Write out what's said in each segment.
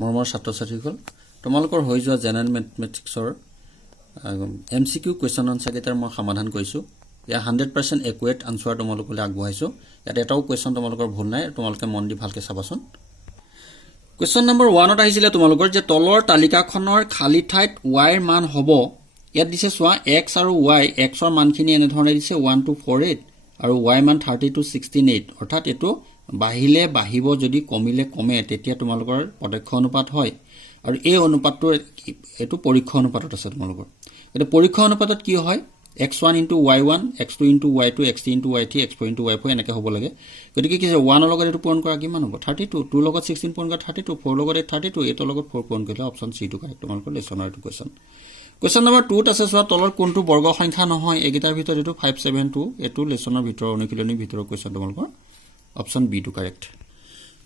মৰমৰ ছাত্ৰ ছাত্ৰীসকল তোমালোকৰ হৈ যোৱা জেনাৰেল মেথমেটিক্সৰ এমসিকিউ কোৱেশ্চন আনসাৰ কেইটাৰ মই সমাধান কৰিছো ইয়া 100% একুৰেট আনসাৰ তোমালোকলৈ আগবঢ়াইছো ইয়াত এটাও কোৱেশ্চন তোমালোকৰ ভুল নাই তোমালোকে মন দি ভালকে চাবাচোন কোৱেশ্চন নম্বৰ 1 ত আহিছিলে তোমালোকৰ যে তলৰ তালিকাখনৰ খালি ঠাইত y ৰ মান হ'ব ইয়াত দিছে চোৱা x আৰু y x ৰ মানখিনি এনে ধৰণে দিছে 1248 আৰু y মান 3268 অৰ্থাৎ এটো বাহিলে বাহিব যদি কমিলে কমে তেতিয়া তোমালোকৰ পদক্ষ অনুপাত হয় আৰু এই অনুপাতটো এটো পৰীক্ষা অনুপাতত আছে তোমালোকৰ এটা পৰীক্ষা অনুপাতত কি হয় x1 * y1 x2 * y2 x3 * y3 x4 * y4 এনেকৈ হ'ব লাগে গতিকে কি যে 1 ৰ লগত এটো পূৰণ কৰা কিমান হ'ব 32 2 ৰ লগত 16 পূৰণ কৰা 32 4 ৰ লগত 32 8 ৰ লগত 4 পূৰণ কৰিলে অপচন সি টো কাৰেক্ট তোমালোকৰ লেসনৰ এটো কোৱেশ্চন কোৱেশ্চন নম্বৰ 2 ত আছে চোৱা তলৰ কোনটো বৰ্গ সংখ্যা নহয় এগিটাৰ ভিতৰত এটো 572 এটো লেসনৰ ভিতৰৰ অনুশীলনীৰ ভিতৰৰ কোৱেশ্চন তোমালোকৰ অপচন বি টো কাৰেক্ট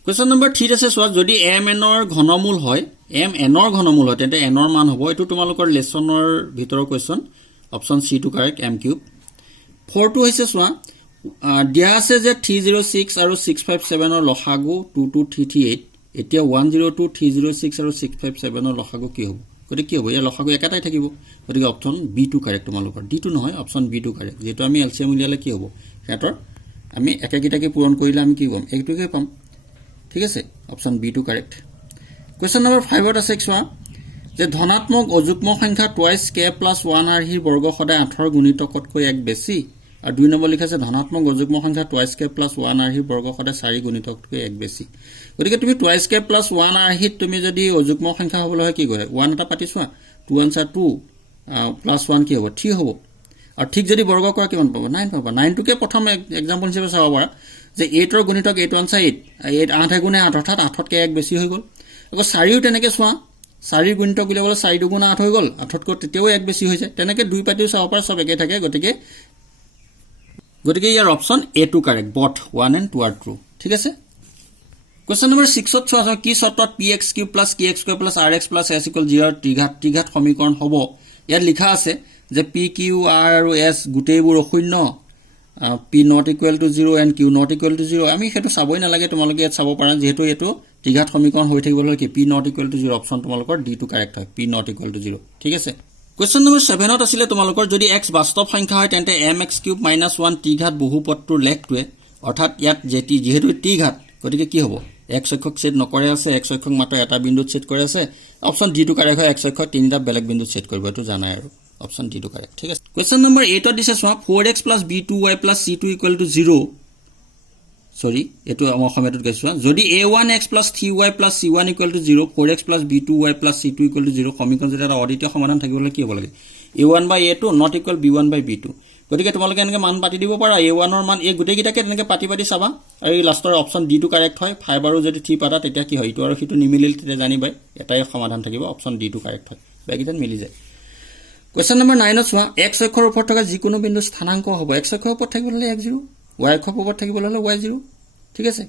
কোৱেশ্চন নম্বৰ 3 আছে চোৱা যদি m n ৰ ঘনমূল হয় m n ৰ ঘনমূল হয় তেন্তে n ৰ মান হ'ব এটো তোমালোকৰ লেসনৰ ভিতৰৰ কোৱেশ্চন অপচন সি টো কাৰেক্ট m কিউব 4 টো হৈছে চোৱা দিয়া আছে যে 306 আৰু 657 ৰ লসাগু 2238 এতিয়া 102 306 আৰু 657 ৰ লসাগু কি হ'ব গতি কি হ'ব এই লসাগু একাটাই থাকিব গতি অপচন বি টো কাৰেক্ট তোমালোকৰ ডি টো নহয় অপচন বি টো কাৰেক্ট যেটো আমি এলসিএম উলিয়ালে কি হ'ব হেতৰ আমি একাকিটাকে পূৰণ কৰিলে আমি কি পাম একটোকে পাম ঠিক আছে অপচন বি টো কাৰেক্ট কোৱেশ্চন নম্বৰ 5 ত আছে চোৱা যে ধনাত্মক অযুগ্ম সংখ্যা টুৱাইস k + 1 আৰহিৰ বৰ্গ সদায় 8 ৰ গুণিতকতকৈ এক বেছি আৰু 2 নম্বৰ লিখা আছে ধনাত্মক অযুগ্ম সংখ্যা টুৱাইস k + 1 আৰহিৰ বৰ্গ সদায় 4 গুণিতকতকৈ এক বেছি গতিকে তুমি টুৱাইস k + 1 আৰহিত তুমি যদি অযুগ্ম সংখ্যা হ'বলৈ হয় কি কৰে 1 এটা পাতি চোৱা 2 আনসাৰ 2 + 1 কি হ'ব 3 হ'ব আৰু ঠিক যদি বৰ্গ কৰা কিমান পাবা 9 পাবা 9 টোকে প্ৰথম एग्जांपल হিচাপে চাব পাৰা যে 8 ৰ গুণিতক 8 আনসাৰ 8 8 গুণে 8 অৰ্থাৎ 8 তকৈ এক বেছি হৈ গ'ল আকৌ 4 ও তেনেকৈ চোৱা 4 ৰ গুণিতক উলিয়াবলৈ 4 দুগুণা 8 হৈ গ'ল 8 তকৈ তেতিয়াও এক বেছি হৈ যায় তেনেকৈ দুই পাতিও চাব পাৰা সব একে থাকে গতিকে ইয়াৰ অপচন এ টো কাৰেক্ট বট 1 and 2 are true ঠিক আছে কোৱেশ্চন নম্বৰ 6 ত চোৱা কি শৰ্তত px³ + kx² + rx + s = 0 ত্ৰিঘাত সমীকৰণ হ'ব ইয়াত লিখা আছে যে p q r আৰু s গুটেইবোৰ অশূন্য p not equal to 0 and q not equal to 0 আমি হেতু চাবই না লাগে তোমালোকে ইয়াত চাব পাৰা যেহেতু এটো ত্ৰিঘাত সমীকৰণ হৈ থাকিব লাগে p not equal to 0 option তোমালোকৰ d টো কাৰেক্ট হয় p not equal to 0 ঠিক আছে কোৱেশ্চন নম্বৰ 7 ত আছিল তোমালোকৰ যদি x বাস্তৱ সংখ্যা হয় তেন্তে mx³ - 1 ত্ৰিঘাত বহুপদটোৰ লেখটোৱে অৰ্থাৎ ইয়াত যেহেতু ত্ৰিঘাত গতিকে কি হ'ব x অক্ষক ছেদ নকৰে আছে x অক্ষক মাত্ৰ এটা বিন্দুত ছেদ কৰে আছে অপচন d টো কাৰেক্ট হয় x অক্ষক তিনিটা বেলেগ বিন্দুত ছেদ কৰিব এটো জানাই আৰু অপচন d টো কাৰেক্ট ঠিক আছে কোৱেশ্চন নম্বৰ 8 ত দিছে চোৱা 4x + b2y + c2 = 0 সৰি এটো আমি অসমীয়াত কৈছো যদি a1x + 3y + c1 = 0 4x + b2y + c2 = 0 সমীকৰণ যেটা অদ্বিতীয় সমাধান থাকিবলৈ কি হ'ব লাগে a1/a2 not equal b1/b2 গতিকে তোমালোকে এনেকৈ মান পাতি দিব পাৰা a1 ৰ মান এই গুটেইকিটাকে তেনেকৈ পাতি চাবা আৰু এই লাষ্টৰ অপচন d টো কাৰেক্ট হয় 5 আৰু যদি 3 পাতা তেতিয়া কি হয় ইটো আৰু হিটো নিমিলিল তেতিয়া জানিবাই এটাই সমাধান থাকিব অপচন d টো কাৰেক্ট হয় বাকিটা মিলি যায় কোৱেশ্চন নম্বৰ 9 ত চোৱা x অক্ষৰ ওপৰত থকা যিকোনো বিন্দু স্থানাংক হ'ব x অক্ষৰ ওপৰত থাকিবলৈ x0 y অক্ষৰ ওপৰত থাকিবলৈ y0 ঠিক আছে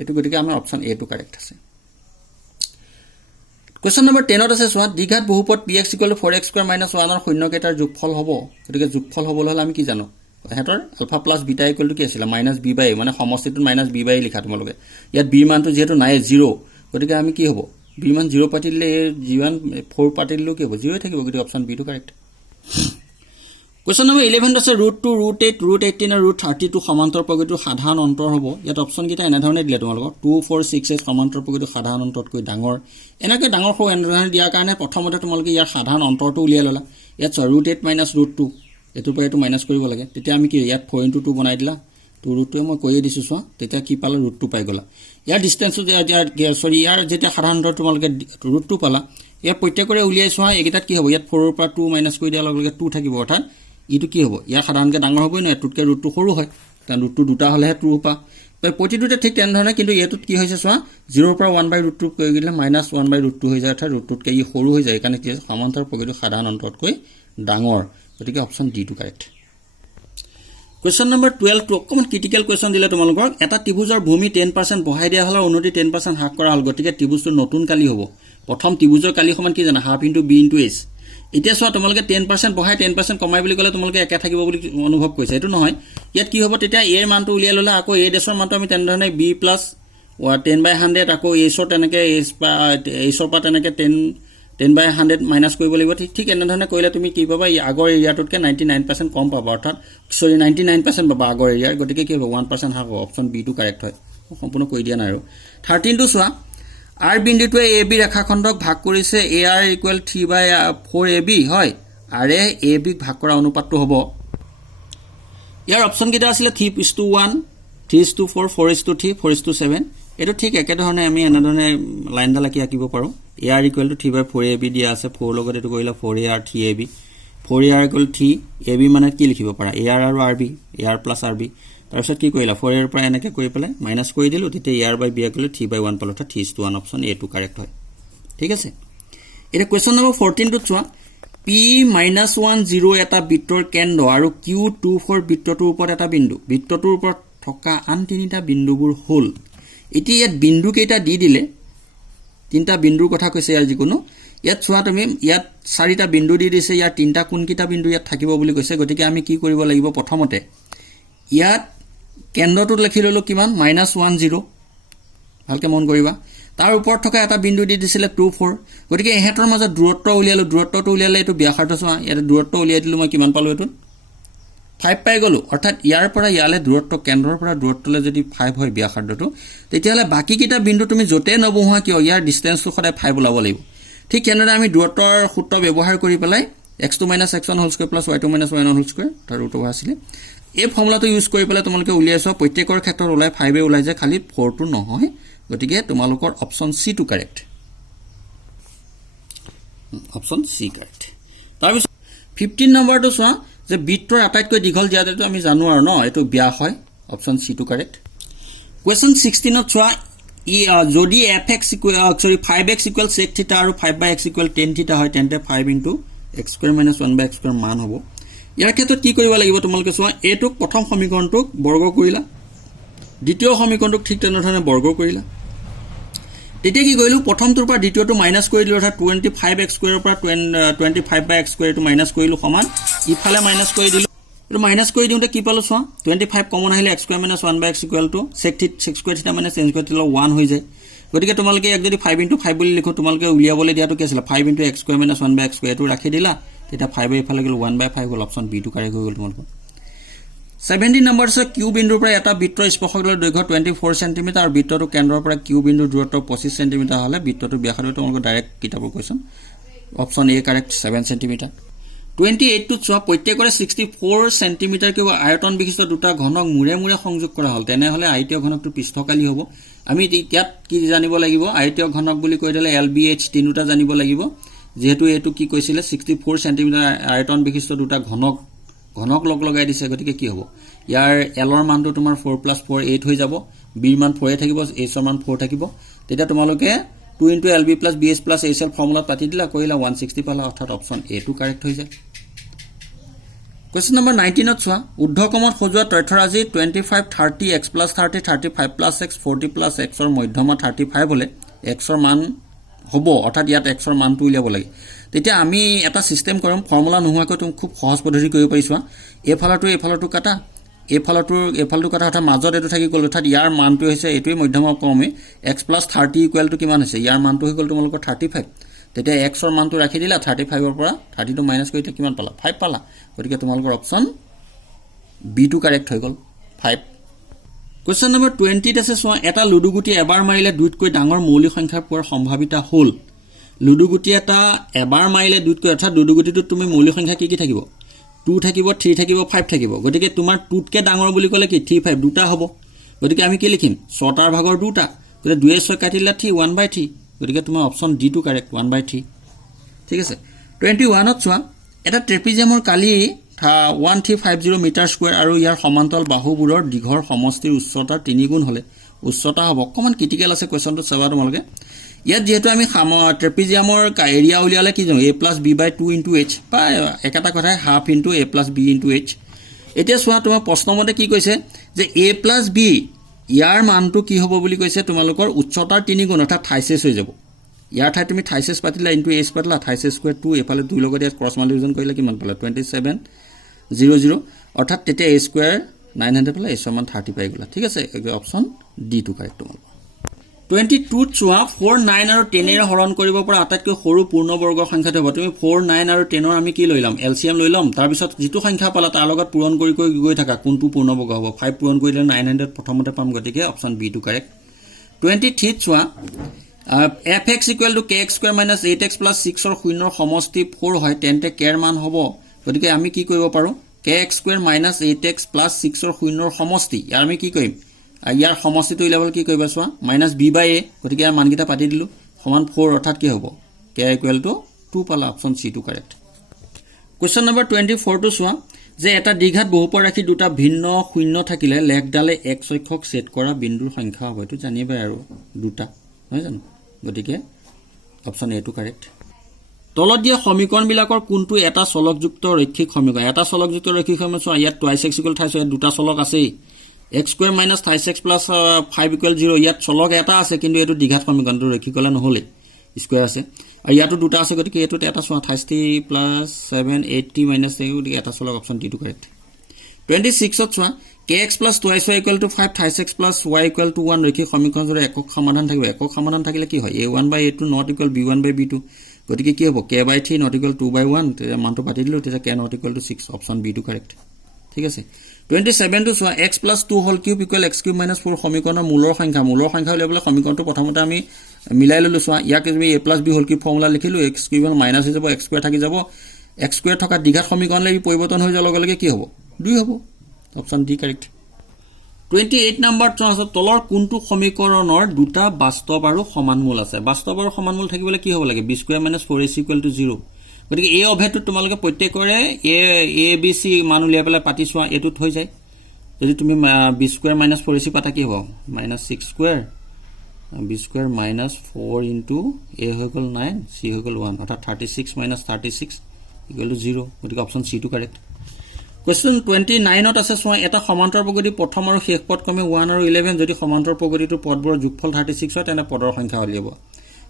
এটো গতিকে আমাৰ অপচন a টো কাৰেক্ট আছে কোৱেশ্চন নম্বৰ 10 ত আছে চোৱা দ্বিঘাত বহুপদ px = 4x² - 1 ৰ শূন্যকেইটাৰ যোগফল হ'ব গতিকে যোগফল হ'বলৈ হলে আমি কি জানো হেতৰ আলফা + বিটা = কি আছিল -b/a মানে সমষ্টিটোত -b/a লিখা তোমালোকে ইয়াত b মানটো যেহেতু নাই 0 গতিকে আমি কি হ'ব b মান 0 পাতিলে g1 4 পাতিলেও কি হ'ব 0 থাকিব গতিকে অপচন b টো কাৰেক্ট কোৱেশ্চন নম্বৰ 11 আছে √2 √8 √18 আৰু √32 সমান্তৰ প্ৰকৃতিৰ সাধাৰণ অন্তৰ হ'ব ইয়াত অপচন কিটা এনে ধৰণে দিলে তোমালোকক 2 4 6 8 সমান্তৰ প্ৰকৃতিৰ সাধাৰণ অন্তৰতকৈ ডাঙৰ এনেকৈ ডাঙৰ হৈ এনে ধৰণে দিয়াৰ কাৰণে প্ৰথমতে তোমালোকে ইয়াৰ সাধাৰণ অন্তৰটো উলিয়াই ললা ইয়াত √8 - √2 এটোৰ পৰা এটো মাইনাস কৰিব লাগে তেতিয়া আমি কি ইয়াত 4 * 2 বনাই দিলা 2 √2 মই কৈয়ে দিছো চোৱা তেতিয়া কি পালা √2 পাই গলা ইয়াৰ ডিসটেন্সটো ইয়াৰ যেতিয়া সাধাৰণ অন্তৰ তোমালোকে √2 পালা ইয়াৰ প্ৰত্যেকৰে উলিয়াই চোৱা এগিটাত কি হ'ব ইয়াত 4 ৰ পৰা 2 মাইনাস কৰি দিয়াৰ লগে লগে 2 থাকিব অৰ্থাৎ ইটো কি হ'ব ইয়াৰ সাধাৰণকে ডাঙৰ হ'বই না এটোতকে √2 সৰু হয় কাৰণ √2 দুটা হলেহে 2 পাবা প্ৰতিটোতে ঠিক তেনে ধৰণে কিন্তু এটোত কি হৈছে চোৱা 0 ৰ পৰা 1/√2 কৈ গিলে -1/√2 হৈ যায় অৰ্থাৎ √2তকৈ ই সৰু হৈ যায় কাৰণ কি সমান্তৰ প্ৰকৃতিৰ সাধাৰণ অন্তৰতকৈ ডাঙৰ গতিকে অপচন d টো কাৰেক্ট কোৱেশ্চন নম্বৰ 12 টো অকমান ক্ৰিটিকেল কোৱেশ্চন দিলে তোমালোকৰ এটা ত্ৰিভুজৰ ভূমি 10% বঢ়াই দিয়া হল উন্নতি 10% হ্ৰাস কৰা হল গতিকে ত্ৰিভুজটো নতুন কালি হ'ব প্ৰথম ত্ৰিভুজৰ কালি সমান কি জানা ½ * b * h এতিয়া চোৱা তোমালোকে 10% বঢ়াই 10% কমাই বুলি ক'লে তোমালোকে একে থাকিব বুলি অনুভৱ কৰিছে এটো নহয় ইয়াত কি হ'ব তেতিয়া a ৰ মানটো উলিয়াই ললা আকৌ a ডেছৰ মানটো আমি তেনে ধৰণে b + 10/100 আকৌ এইচৰ তেনেকৈ এইচৰ পৰা তেনেকৈ 10/100 মাইনাছ কৰিব লাগিব ঠিক এনেধৰণে কৰিলে তুমি কি পাবা আগৰ এৰিয়াটোতকৈ 99% কম পাবা অৰ্থাৎ 99% পাবা আগৰ এৰিয়াৰ গতিকে কি হ'ব 1% হ্ৰাস হ'ব অপশ্যন বিটো কাৰেক্ট হয় সম্পূৰ্ণ কৰি দিয়া নাই আৰু 13টো চোৱা আৰ বিন্দুটোৱে এ বি ৰেখাখণ্ডক ভাগ কৰিছে এ আৰ ইকুৱেল 3/4 এ বি হয় আৰে এ বিক ভাগ কৰা অনুপাতটো হ'ব ইয়াৰ অপশ্যন কেইটা আছিলে 3:1 3:4 4:3 4:7 এইটো ঠিক একেধৰণে আমি এনেধৰণে লাইনডাল আঁকিব পাৰোঁ A R equal to 3/4 A B দিয়া আছে 4 লগত এইটো কৰিলে 4AR 3AB 4AR equal 3 AB মানে কি লিখিব পাৰা AR আৰু RB AR প্লাছ RB তাৰপিছত কি কৰিলা 4AR পৰা এনেকৈ কৰি পেলাই মাইনাছ কৰি দিলোঁ তেতিয়া AR/B ইকুৱেল 3/1 পালোঁ অৰ্থাৎ 3:1 অপশ্যন এটো কাৰেক্ট হয় ঠিক আছে এতিয়া কুৱেশ্যন নম্বৰ 14টোত চোৱা P-1 এটা বৃত্তৰ কেন্দ্ৰ আৰু Q24 বৃত্তটোৰ ওপৰত এটা বিন্দু বৃত্তটোৰ ওপৰত থকা আন তিনিটা বিন্দুবোৰ হ'ল এতিয়া ইয়াত বিন্দু কেইটা দি দিলে তিনিটা বিন্দুৰ কথা কৈছে ইয়াৰ যিকোনো ইয়াত চোৱা তুমি ইয়াত চাৰিটা বিন্দু দি দিছে ইয়াৰ তিনিটা কোনকেইটা বিন্দু ইয়াত থাকিব বুলি কৈছে গতিকে আমি কি কৰিব লাগিব প্ৰথমতে ইয়াত কেন্দ্ৰটোত লিখি ললো কিমান -10 ভালকে মন কৰিবা তাৰ ওপৰত থকা এটা বিন্দু দি দিছিলে 24 গতিকে এহেতৰ মাজত দূৰত্ব উলিয়ালো দূৰত্বটো উলিয়ালে এটো ব্যাসাৰ্ধ চোৱা ইয়াত দূৰত্ব উলিয়াই দিলো মই কিমান পালো এটো 5 পাই গলো অৰ্থাৎ ইয়াৰ পৰা ইয়ালে দূৰত্ব কেন্দ্ৰৰ পৰা দূৰত্বলৈ যদি 5 হয় ব্যাসাৰ্ধটো তেতিয়ালে বাকি কিটা বিন্দু তুমি যতে নবহুৱা কিয় ইয়াৰ ডিসটেন্সটো সদায় 5 ওলাব লাগিব ঠিক কেনেদৰে আমি দূৰত্বৰ সূত্ৰ ব্যৱহাৰ কৰি পেলাই x2 - x1 whole square plus y2 - y1 whole square তাৰ ৰুট ওভাৰ আছিল এই ফৰ্মুলাটো ইউজ কৰি পেলাই তোমালোকে উলিয়াইছো প্ৰত্যেকৰ ক্ষেত্ৰত ওলাই 5 এ ওলাই যায় খালি 4 টো নহয় গতিকে তোমালোকৰ অপচন সি টো কাৰেক্ট অপচন সি কাৰেক্ট তাৰপিছত 15 নম্বৰটো চোৱা যে বৃত্তৰ আটাইতকৈ দীঘল জ্যামিতিটো আমি জানো আৰু ন এটো ব্যাস হয় অপচন সি টো কাৰেক্ট কোৱেশ্চন 16 ত চোৱা যদি fx 5x = sec θ আৰু 5/x = tan θ হয় তেন্তে 5 * x² - 1/x² মান হ'ব ইয়াৰ ক্ষেত্ৰত কি কৰিব লাগিব তোমালোকে চোৱা এটোক প্ৰথম সমীকৰণটোক বৰ্গ কৰিলা দ্বিতীয় সমীকৰণটোক ঠিক তেনেধৰণে বৰ্গ কৰিলা তেতিয়া কি কৰিলো প্ৰথমটোৰ পৰা দ্বিতীয়টো মাইনাস কৰি দিলো অৰ্থাৎ 25x² ৰ পৰা 25/x² এটো মাইনাস কৰিলো সমান ইফালে মাইনাস কৰি দিলো এটো মাইনাস কৰি দিওঁতে কি পালো চোৱা 25 কমন আহিলে x² - 1/x = sec² θ মানে চেঞ্জ কৰি দিলে 1 হৈ যায় গতিকে তোমালোকে এক যদি 5 * 5 বুলি লিখো তোমালোকে উলিয়াবলৈ দিয়াটো কি আছিল 5 * x² - 1/x² এটো ৰাখি দিলা তেতিয়া 5 ইফালে গল 1/5 গল অপচন বি টো কাৰেক্ট হৈ গল তোমালোকৰ 17 নম্বৰ আছে কিউ বিন্দুৰ পৰা এটা বৃত্তৰ স্পৰ্শকৰ দৈৰ্ঘ্য 24 সেমি আৰু বৃত্তটো কেন্দ্ৰৰ পৰা কিউ বিন্দুৰ দূৰত্ব 25 সেমি হলে বৃত্তটো ব্যাসাৰ্ধ তোমালোকৰ ডাইৰেক্ট কিতাপৰ কোৱেশ্চন অপচন এ কাৰেক্ট 7 সেমি 28 টো চোৱা প্ৰত্যেকৰে 64 সেমি কিউ আয়তন বিশিষ্ট দুটা ঘনক মুৰে মুৰে সংযোগ কৰা হল তেনে হলে আয়তীয় ঘনকটো পৃষ্ঠকালি হ'ব আমি ইয়াত কি জানিব লাগিব আয়তীয় ঘনক বুলি কৈ দিলে LBH তিনিটা জানিব লাগিব যেহেতু এটো কি কৈছিলে 64 সেমি আয়তন বিশিষ্ট দুটা ঘনক লগ লগাই দিছে গতিকে কি হ'ব ইয়াৰ L ৰ মানটো তোমাৰ 4 + 4 8 হৈ যাব B ৰ মান 4 থাকিব H ৰ মান 4 থাকিব তেতিয়া তোমালোকে 2 * LB + BH + HL ফৰ্মুলা পাতি দিলা কৰিলা 160 পালা অৰ্থাৎ অপচন এ টো কাৰেক্ট হৈ যায় কোৱেশ্চন নম্বৰ 19 ত চোৱা ঊৰ্ধ্বক্ৰমত সজোৱা তথ্যৰাজি 25 30 x + 30 35 + x 40 + x ৰ মধ্যমা 35 হলে x ৰ মান হ'ব অৰ্থাৎ ইয়াত x ৰ মানটো উলিয়াব লাগে তেতিয়া আমি এটা সিস্টেম কৰিম ফৰ্মুলা নোহোৱাকৈ তুমি খুব সহজ পদ্ধতি কৰিব পাৰিছা এফালটো কাটা এফালটো কাটা অৰ্থাৎ মাজত এটো থাকি গল অৰ্থাৎ ইয়াৰ মানটো হৈছে এটোই মধ্যমা ক্ৰমে x + 30 = কিমান হৈছে ইয়াৰ মানটো হৈ গল তোমালোকৰ 35 তেতিয়া x ৰ মানটো ৰাখি দিলা 35 ৰ পৰা 30 টো মাইনাস কৰি কিমান পালা 5 পালা গতিকে তোমালোকৰ অপচন বি টো কাৰেক্ট হৈ গল 5 কোৱেশ্চন নম্বৰ 20 আছে চোৱা এটা লুডু গুটি এবাৰ মাৰিলে দুইতকৈ ডাঙৰ মৌলিক সংখ্যা পোৱাৰ সম্ভাৱিতা হ'ল লুডু গুটি এটা এবাৰ মাৰিলে দুইতকৈ অৰ্থাৎ লুডু গুটিটো তুমি মৌলিক সংখ্যা কি থাকিব 2 থাকিব 3 থাকিব 5 থাকিব গতিকে তোমাৰ 2 তকৈ ডাঙৰ বুলি ক'লে কি 3 5 দুটা হ'ব গতিকে আমি কি লিখিম 6টাৰ ভাগৰ দুটা গতিকে 2 6 কাটিলে 3 1/3 গতিকে তোমাৰ অপচন ডি টো কাৰেক্ট 1/3 ঠিক আছে 21 ত চোৱা এটা ট্ৰেপিজিয়ামৰ কালি 1350 মিটাৰ স্কয়াৰ আৰু ইয়াৰ সমান্তৰাল বাহুবোৰৰ দীঘৰ সমষ্টিৰ উচ্চতা 3 গুণ হলে উচ্চতা হ'ব অকমান ক্ৰিটিকেল আছে কোৱেশ্চনটো চাবা তোমালোকে ইয়াত যেহেতু আমি ট্ৰেপিজিয়ামৰ এৰিয়া উলিয়ালে কি জানো a + b/2 * h বা একেটা কথাই হাফ * a + b * h এতিয়া চোৱা তোমাৰ প্ৰশ্নমতে কি কৈছে যে a + b ইয়াৰ মানটো কি হ'ব বুলি কৈছে তোমালোকৰ উচ্চতাৰ 3 গুণ অৰ্থাৎ থাইসেস হৈ যাব ইয়াৰ ঠাই তুমি থাইসেস পাতিলা * h পাতিলা থাইসেস স্কয়াৰ 2 এফালে 2 লগত ইয়াত ক্ৰছ মাল্টিপ্লিকেশ্যন কৰিলে কিমান পালা 2700 অৰ্থাৎ তেতিয়া a² 900 পালা h ৰ মান 30 পাই গলা ঠিক আছে অপচন ডি টো কাৰেক্ট তোমালোকৰ 22 চোৱা 4 9 আৰু 10 এৰে হৰণ কৰিব পৰা আটাইতকৈ সৰু পূৰ্ণবৰ্গৰ সংখ্যাটো হ'ব তুমি 4 9 আৰু 10 ৰ আমি কি লৈ লম এলচিএম লৈ লম তাৰ পিছত যেটো সংখ্যা পালা তাৰ লগত পূৰণ কৰি গৈ থাকা কোনটো পূৰ্ণবৰ্গ হ'ব 5 পূৰণ কৰিলে 900 প্ৰথমতে পাম গতিকে অপচন বি টু কাৰেক্ট 23 চোৱা fx = kx² - 8x + 6 ৰ শূন্যৰ সমষ্টি 4 হয় তেন্তে k ৰ মান হ'ব গতিকে আমি কি কৰিব পাৰো kx² - 8x + 6 ৰ শূন্যৰ সমষ্টি ইয়াৰ আমি কি কৰিম ইয়াৰ সমষ্টিটো লেভেল কি কৰিবা চোৱা -b/a গতিকে ইয়াৰ মানকিটা পাতি দিলো সমান 4 অৰ্থাৎ কি হ'ব k = 2 পালা অপচন সি টু কাৰেক্ট কোৱেশ্চন নম্বৰ 24 টো চোৱা যে এটা দ্বিঘাত বহুপদ ৰাখি দুটা ভিন্ন শূন্য থাকিলে লেখডালে এক সংখ্যক সেট কৰা বিন্দুৰ সংখ্যা হ'ব এটো জানিবা আৰু দুটা নহয় জানো গতিকে অপচন এ টু কাৰেক্ট তলত দিয়া সমীকৰণ বিলাকৰ কোনটো এটা চলকযুক্ত ৰৈখিক সমীকৰণ এটা চলকযুক্ত ৰৈখিক সমীকৰণ চোৱা ইয়াত 2x = 28 ইয়াত দুটা চলক আছে x² - 28x + 5 = 0 ইয়াত চলক এটা আছে কিন্তু এটো দ্বিঘাত সমীকৰণটো ৰৈখিকলে নহলে স্কয়াৰ আছে আৰু ইয়াতো দুটা আছে গতিকে এটোত এটা চোৱা 28t + 7 8t - 8 গতিকে এটা চলক অপচন ডি টু কাৰেক্ট 26 ত চোৱা kx + 2y = 5 28x + y = 1 ৰৈখিক সমীকৰণৰ একক সমাধান থাকিব একক সমাধান থাকিলে কি হয় a1/a2 ≠ b1/b2 গতিকে কি হ'ব k/3 ≠ 2/1 তেতিয়া মানটো পাতি দিলো তেতিয়া k ≠ 6 অপচন বি টু কাৰেক্ট ঠিক আছে 27 টো চোৱা x + 2 whole cube = x³ - 4 সমীকৰণৰ মূলৰ সংখ্যা উলিয়াবলৈ সমীকৰণটো প্ৰথমতে আমি মিলাই ললো চোৱা ইয়াক আমি a + b whole cube formula লিখিলো x³ মাইনাস হৈ যাব x² থাকি যাব x² থকা দ্বিঘাত সমীকৰণলৈ পৰিৱৰ্তন হৈ যোৱাৰ লগে লগে কি হ'ব 2 হ'ব অপচন ডি কাৰেক্ট 28 নম্বৰ চোৱা তলৰ কোনটো সমীকৰণৰ দুটা বাস্তৱ আৰু সমান মূল আছে বাস্তৱ আৰু সমান মূল থাকিবলৈ কি হ'ব লাগে b² - 4ac = 0 গতিকে এই অভেদটো তোমালোকে প্ৰত্যেকৰে a b c মান উলিয়াই পেলাই পাতি চোৱা এটোত হৈ যায় যদি তুমি b² - 4ac পাতা কি হ'ব -6² b² - 4 * a হৈ গল 9 c হৈ গল 1 অৰ্থাৎ 36 - 36 = 0 গতিকে অপচন সি টু কাৰেক্ট কোৱেশ্চন 29 ত আছে চোৱা এটা সমান্তৰ প্ৰগতি প্ৰথম আৰু শেষ পদ ক্ৰমে 1 আৰু 11 যদি সমান্তৰ প্ৰগতিটো পদবোৰৰ যোগফল 36 হয় তেনে পদৰ সংখ্যা উলিয়াব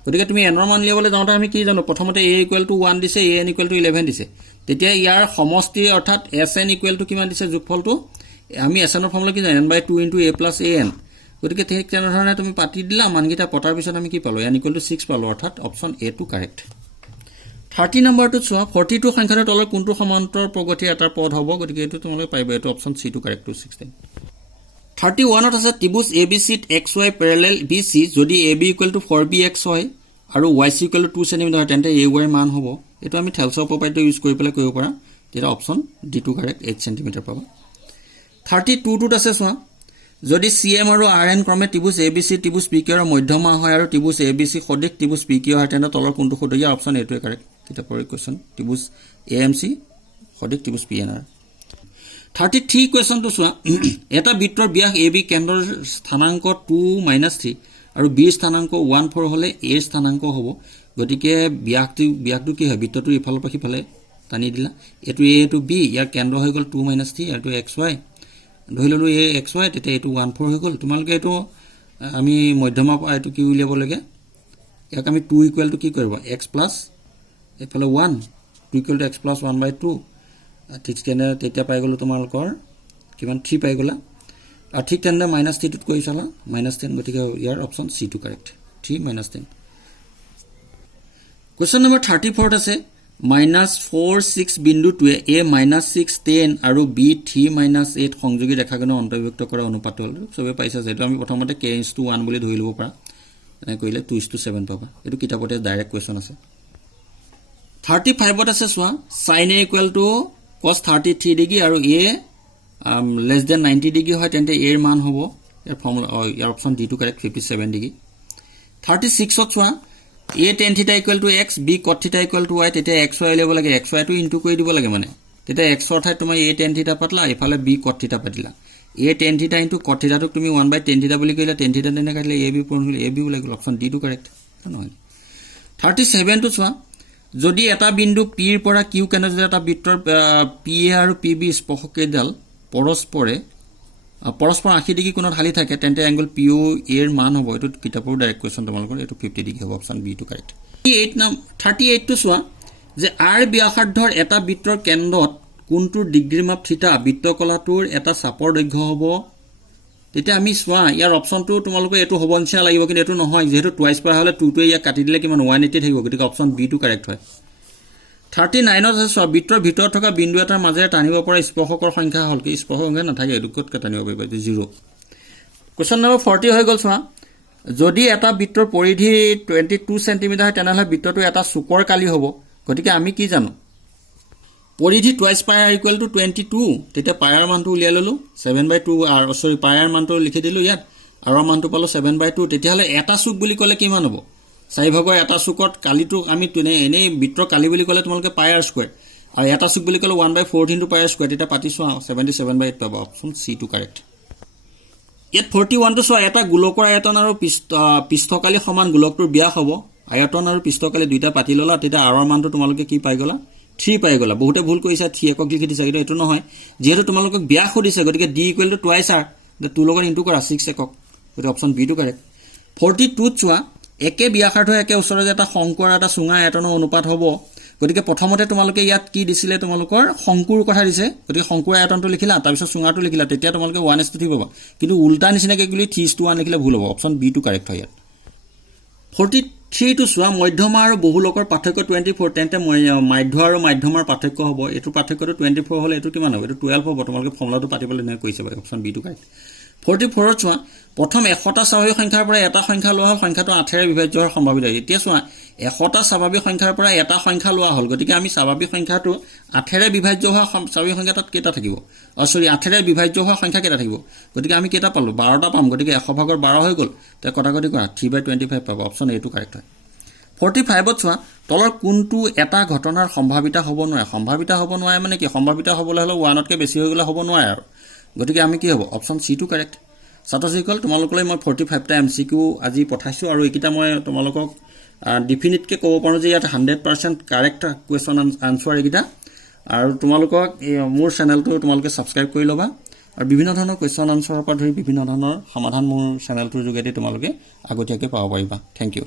গতিকে তুমি n ৰ মান উলিয়াবলৈ যাওঁতে আমি কি জানো প্ৰথমতে a = 1 দিছে an = 11 দিছে তেতিয়া ইয়াৰ সমষ্টি অৰ্থাৎ sn = কিমান দিছে যোগফলটো আমি sn ৰ ফৰ্মুলা কি জানো n/2 * a + an গতিকে ঠিক তেনেধৰণে তুমি পাতি দিলা মানকিটা পটাৰ পিছত আমি কি পালো n = 6 পালো অৰ্থাৎ অপচন এ টু কাৰেক্ট 30 নম্বৰটো চোৱা 42 সংখ্যাৰ তলৰ কোনটো সমান্তৰ প্ৰগতি এটা পদ হ'ব গতিকে এটো তোমালোকে পাইবা এটো অপচন সি টু কাৰেক্ট 16 31 ত আছে ত্ৰিভুজ ABC ত XY প্যাৰালেল BC যদি AB = 4bx হয় আৰু YC = 2 cm হয় তেন্তে AY মান হ'ব এটো আমি থেলছৰ উপপাদ্য ইউজ কৰি পেলাই কৰিব পাৰা তেতিয়া অপচন ডি টু কাৰেক্ট 8 cm পাবা 32 টোত আছে চোৱা যদি CM আৰু RN ক্ৰমে ত্ৰিভুজ ABC ত্ৰিভুজ PQ ৰ মধ্যমা হয় আৰু ত্ৰিভুজ ABC সদৃশ ত্ৰিভুজ PQ হয় তেন্তে তলৰ কোনটো সদৃশ অপচন এটোৱে কাৰেক্ট কিতাপৰ কোৱেশ্চন ত্ৰিভুজ AMC সদৃশ ত্ৰিভুজ PNR 33 কোৱেশ্চন টো চোৱা এটা বৃত্তৰ ব্যাস AB কেন্দ্ৰৰ স্থানাংক 2 - 3 আৰু B স্থানাংক 1 4 হলে A স্থানাংক হ'ব গতিকে ব্যাসটো কি হয় বৃত্তটো ইফালৰ পৰা সিফালে টানি দিলা এটো A এটো B ইয়াৰ কেন্দ্ৰ হৈ গল 2 - 3 আৰু XY ধৰি ললো A XY তেতিয়া এটো 1 4 হৈ গল তোমালোকে এটো আমি মধ্যমা এটো কি উলিয়াব লাগে ইয়াক আমি 2 = কি কৰিব x প্লাস এফালে 1 2 = x + 1/2 ঠিক তেনে তেতিয়া পাই গলো তোমালোকৰ কিমান 3 পাই গলা আৰু ঠিক তেনে -3 টোত কৰি চালা -10 গতিকে ইয়াৰ অপচন সি টু কাৰেক্ট 3 - 10 কোৱেশ্চন নম্বৰ 34 ত আছে -4 6 বিন্দুটোৱে a -6 10 আৰু b 3 - 8 সংযোগী ৰেখাখনৰ অন্তৰ্ভুক্ত কৰা অনুপাতটো হল সবে পাইছা যেটো আমি প্ৰথমতে k = 1 বুলি ধৰি লব পাৰা এনে কৰিলে 2:7 পাবা এটো কিতাপতে ডাইৰেক্ট কোৱেশ্চন আছে 35 ত আছে চোৱা sin a = cos 33 ডিগ্ৰী আৰু a less than 90 ডিগ্ৰী হয় তেন্তে a ৰ মান হ'ব ইয়াৰ ফৰ্মুলা ইয়াৰ অপচন ডি টু কাৰেক্ট 57 ডিগ্ৰী 36 ত চোৱা a tan θ = x b cot θ = y তেতিয়া xy উলিয়াব লাগে xy টো ইনটু কৰি দিব লাগে মানে তেতিয়া x ৰ ঠাইত তুমি a tan θ পাতলা ইফালে b cot θ পাতিলা a tan θ * cot θ টোক তুমি 1/tan θ বুলি কইলা tan θ তেনে কাটিলে ab পূৰণ হলে ab ওলাই গল অপচন ডি টু কাৰেক্ট নহয় 37 টো চোৱা যদি এটা বিন্দু P ৰ পৰা Q কেন্দ্ৰত এটা বৃত্তৰ PA আৰু PB স্পৰ্শকেইডাল পৰস্পৰ 80 ডিগ্ৰী কোণত হালি থাকে তেন্তে এংগল POA ৰ মান হ'ব এটো কিতাপৰ ডাইৰেক্ট কোৱেশ্চন তোমালোকৰ এটো 50 ডিগ্ৰী হ'ব অপচন বি টু কাৰেক্ট 38 টো চোৱা যে R ব্যাসাৰ্ধৰ এটা বৃত্তৰ কেন্দ্ৰত কোনটোৰ ডিগ্ৰী মাপ থিটা বৃত্তকলাটোৰ এটা চাপৰ দৈৰ্ঘ্য হ'ব তেতিয়া আমি চোৱা ইয়াৰ অপশ্যনটো তোমালোকে এইটো হ'ব নিচিনা লাগিব, কিন্তু এইটো নহয়, যিহেতু টুৱাইচ পাই হ'লে 2টোৱে ইয়াক কাটি দিলে কিমান 180 থাকিব, গতিকে অপশ্যন বিটো কাৰেক্ট হয়। 39ত আছে চোৱা, বৃত্তৰ ভিতৰত থকা বিন্দু এটাৰ মাজেৰে টানিব পৰা স্পৰ্শকৰ সংখ্যা হ'ল কি? স্পৰ্শক সংখ্যা নাথাকে, এইটো ক'ত টানিব পাৰিব? এইটো 0। কুৱেশ্যন নম্বৰ 40 হৈ গ'ল চোৱা, যদি এটা বৃত্তৰ পৰিধি 22 চেণ্টিমিটাৰ হয় তেনেহ'লে বৃত্তটো এটা চুকৰ কালি হ'ব। গতিকে আমি কি জানো? পৰিধি টুৱাইচ পাই আৰ ইকুৱেল টু 22, তেতিয়া পায়াৰ মানটো উলিয়াই ল'লোঁ 7/2, আৰু পায়াৰ মানটো লিখি দিলোঁ ইয়াত, আৰৰ মানটো পালোঁ 7/2। তেতিয়াহ'লে এটা চুক বুলি ক'লে কিমান হ'ব? 4 এটা চুকত কালিটো আমি এনেই বৃত্তৰ কালি বুলি ক'লে তোমালোকে পায়াৰ স্কুৱেৰ, আৰু এটা চুক বুলি ক'লে 1/4 ইনটু পায়াৰ স্কুৱেৰ, তেতিয়া পাতি চোৱা 77/8 পাবা। অপশ্যন চিটো কাৰেক্ট। ইয়াত 41টো চোৱা, এটা গোলকৰ আয়তন আৰু পৃষ্ঠকালি সমান গোলকটোৰ ব্যাস হ'ব। আয়তন আৰু পৃষ্ঠকালি দুইটা পাতি ল'লা, তেতিয়া আৰৰ মানটো তোমালোকে কি পাই গ'লা? 3 পাই গ'লা। বহুতে ভুল কৰিছা, 3 একক লিখি দিছা, কিন্তু এইটো নহয়, যিহেতু তোমালোকক ব্যাস সুধিছে, গতিকে D equal to twice R, 2 লগত ইনটু কৰা 6 একক, গতিকে অপশ্যন বিটো কাৰেক্ট। 42ত চোৱা, একে ব্যাসাৰ্ধ একে ওচৰত এটা শংকু আৰু এটা চুঙা আয়তনৰ অনুপাত হ'ব। গতিকে প্ৰথমতে তোমালোকে ইয়াত কি দিছিলে? তোমালোকৰ শংকুৰ কথা দিছে, গতিকে শংকুৰ আয়তনটো লিখিলা, তাৰপিছত চুঙাটো লিখিলা, তেতিয়া তোমালোকে 1:3 পাবা। কিন্তু উল্টা নিচিনাকৈ বুলি 3:1 লিখিলে ভুল হ'ব। অপশ্যন বিটো কাৰেক্ট হয় ইয়াত। 43টো চোৱা, মধ্যমা আৰু বহুলকৰ পাৰ্থক্য 24, তেন্তে মাধ্য আৰু মাধ্যমাৰ পাৰ্থক্য হ'ব। এইটো পাৰ্থক্যটো 24 হ'লে এইটো কিমান হ'ব? এইটো 12 হ'ব। তোমালোকে ফৰ্মুলাটো পাতিবলৈ এনেকৈ কৈছে বাৰু। Option বিটো correct. 44ত চোৱা, প্ৰথম 100টা স্বাভাৱিক সংখ্যাৰ পৰা এটা সংখ্যা লোৱা হ'ল, সংখ্যাটো 8ৰে বিভাজ্য হোৱাৰ সম্ভাৱিত। এতিয়া চোৱা, 100টা স্বাভাৱিক সংখ্যাৰ পৰা এটা সংখ্যা লোৱা হ'ল, গতিকে আমি স্বাভাৱিক সংখ্যাটো 8ৰে বিভাজ্য হোৱা স্বাভাৱিক সংখ্যা তাত কেইটা থাকিব? 8ৰে বিভাজ্য হোৱা সংখ্যা কেইটা থাকিব? গতিকে আমি কেইটা পালোঁ? 12টা পাম। গতিকে 100/12 হৈ গ'ল, তেতিয়া কটাকটি কৰা 3/25 পাব। অপশ্যন এইটো কাৰেক্ট হয়। 45ত চোৱা, তলৰ কোনটো এটা ঘটনাৰ সম্ভাৱিতা হ'ব নোৱাৰে? সম্ভাৱিতা হ'ব নোৱাৰে মানে কি? সম্ভাৱিতা হ'বলৈ হ'লে 1তকৈ বেছি হৈ গ'লে হ'ব নোৱাৰে আৰু, গতিকে আমি কি হ'ব? অপশ্যন চিটো কাৰেক্ট। ছাত্ৰ-ছাত্ৰীসকল, তোমালোকলৈ মই 45টা MCQ আজি পঠাইছোঁ, আৰু এইকেইটা মই তোমালোকক ডিফিনিটকৈ ক'ব পাৰোঁ যে ইয়াত 100% কাৰেক্ট কুৱেশ্যন আনচাৰ এইকেইটা। আৰু তোমালোকক মোৰ চেনেলটো তোমালোকে ছাবস্ক্ৰাইব কৰি ল'বা, আৰু বিভিন্ন ধৰণৰ কুৱেশ্যন আনচাৰৰ পৰা ধৰি বিভিন্ন ধৰণৰ সমাধান মোৰ চেনেলটোৰ যোগেদি তোমালোকে আগতীয়াকৈ পাব পাৰিবা। Thank U.